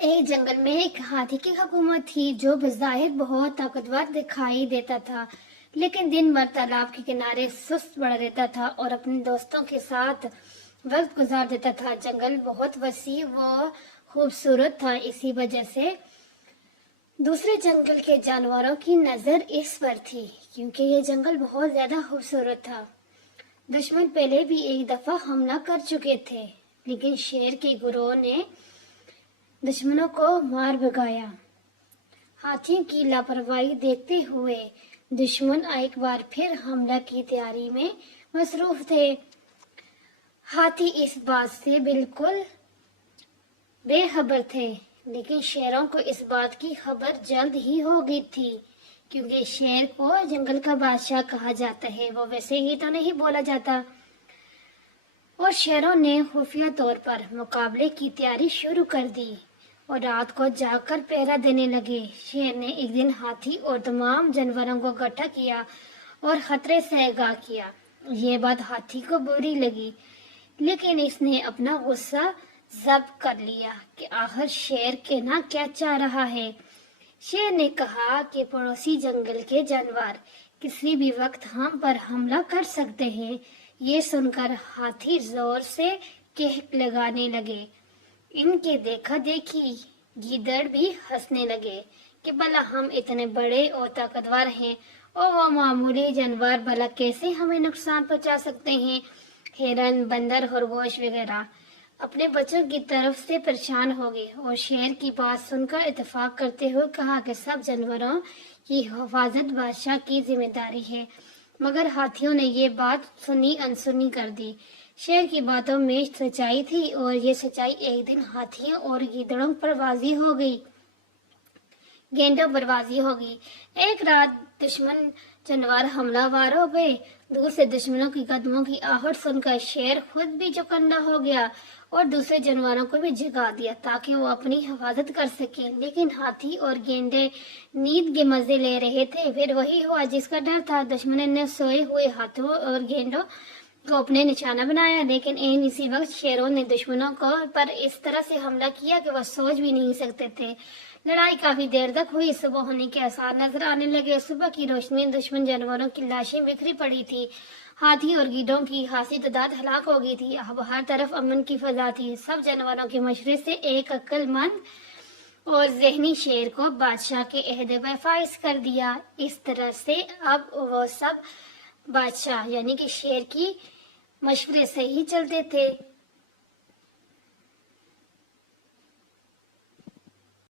एक जंगल में एक हाथी की हुकूमत थी जो बज़ाहिर बहुत ताकतवर दिखाई देता था, लेकिन दिन भर तालाब के किनारे सुस्त पड़ा रहता था और अपने दोस्तों के साथ वक्त गुजार देता था। जंगल बहुत वसी व खूबसूरत था, इसी वजह से दूसरे जंगल के जानवरों की नजर इस पर थी, क्योंकि ये जंगल बहुत ज्यादा खूबसूरत था। दुश्मन पहले भी एक दफा हमला कर चुके थे, लेकिन शेर के गिरोह ने दुश्मनों को मार भगाया। हाथियों की लापरवाही देखते हुए दुश्मन एक बार फिर हमला की तैयारी में मसरूफ थे। हाथी इस बात से बिल्कुल बेखबर थे, लेकिन शेरों को इस बात की खबर जल्द ही हो गई थी, क्योंकि शेर को जंगल का बादशाह कहा जाता है, वो वैसे ही तो नहीं बोला जाता। और शेरों ने खुफिया तौर पर मुकाबले की तैयारी शुरू कर दी और रात को जाकर पहरा देने लगे। शेर ने एक दिन हाथी और तमाम जानवरों को इकट्ठा किया और खतरे से आगाह किया। ये बात हाथी को बुरी लगी, लेकिन इसने अपना गुस्सा जब्त कर लिया कि आखिर शेर कहना क्या चाह रहा है। शेर ने कहा कि पड़ोसी जंगल के जानवर किसी भी वक्त हम पर हमला कर सकते हैं। ये सुनकर हाथी जोर से केक लगाने लगे। इनके देखा देखी गीदड़ भी हंसने लगे कि भला हम इतने बड़े और ताकतवर हैं और वो मामूली जानवर भला कैसे हमें नुकसान पहुंचा सकते हैं। हिरन, बंदर, खरगोश वगैरह अपने बच्चों की तरफ से परेशान हो गए और शेर की बात सुनकर इत्तेफाक करते हुए कहा कि सब जानवरों की हिफाजत बादशाह की जिम्मेदारी है। मगर हाथियों ने ये बात सुनी अनसुनी कर दी। शेर की बातों में सच्चाई थी और ये सच्चाई एक दिन हाथियों और गीदड़ों पर वाज़ी हो गई। गेंडों पर वाज़ी हो गई। एक रात दुश्मन जानवर हमलावर हो गए। दूर से दुश्मनों की कदमों की आहट सुनकर शेर खुद भी चौकन्ना हो गया और दूसरे जानवरों को भी जगा दिया ताकि वो अपनी हिफाजत कर सके। लेकिन हाथी और गेंडे नींद के मजे ले रहे थे। फिर वही हुआ जिसका डर था। दुश्मन ने सोए हुए हाथों और गेंडों को अपने निशाना बनाया, लेकिन इसी वक्त शेरों ने दुश्मनों को पर इस तरह से हमला किया कि वह सोच भी नहीं सकते थे। लड़ाई काफी देर तक हुई। सुबह होने के आसार नजर आने लगे। सुबह की रोशनी में दुश्मन जानवरों की लाशें बिखरी पड़ी थी। हाथी और गीदड़ों की खासी तादाद हलाक हो गई थी। अब हर तरफ अमन की फजा थी। सब जानवरों के मशवरे से एक अक्लमंद और जहनी शेर को बादशाह के अहदे पर फाइज कर दिया। इस तरह से अब वो सब बादशाह यानी कि शेर की मशवरे से ही चलते थे।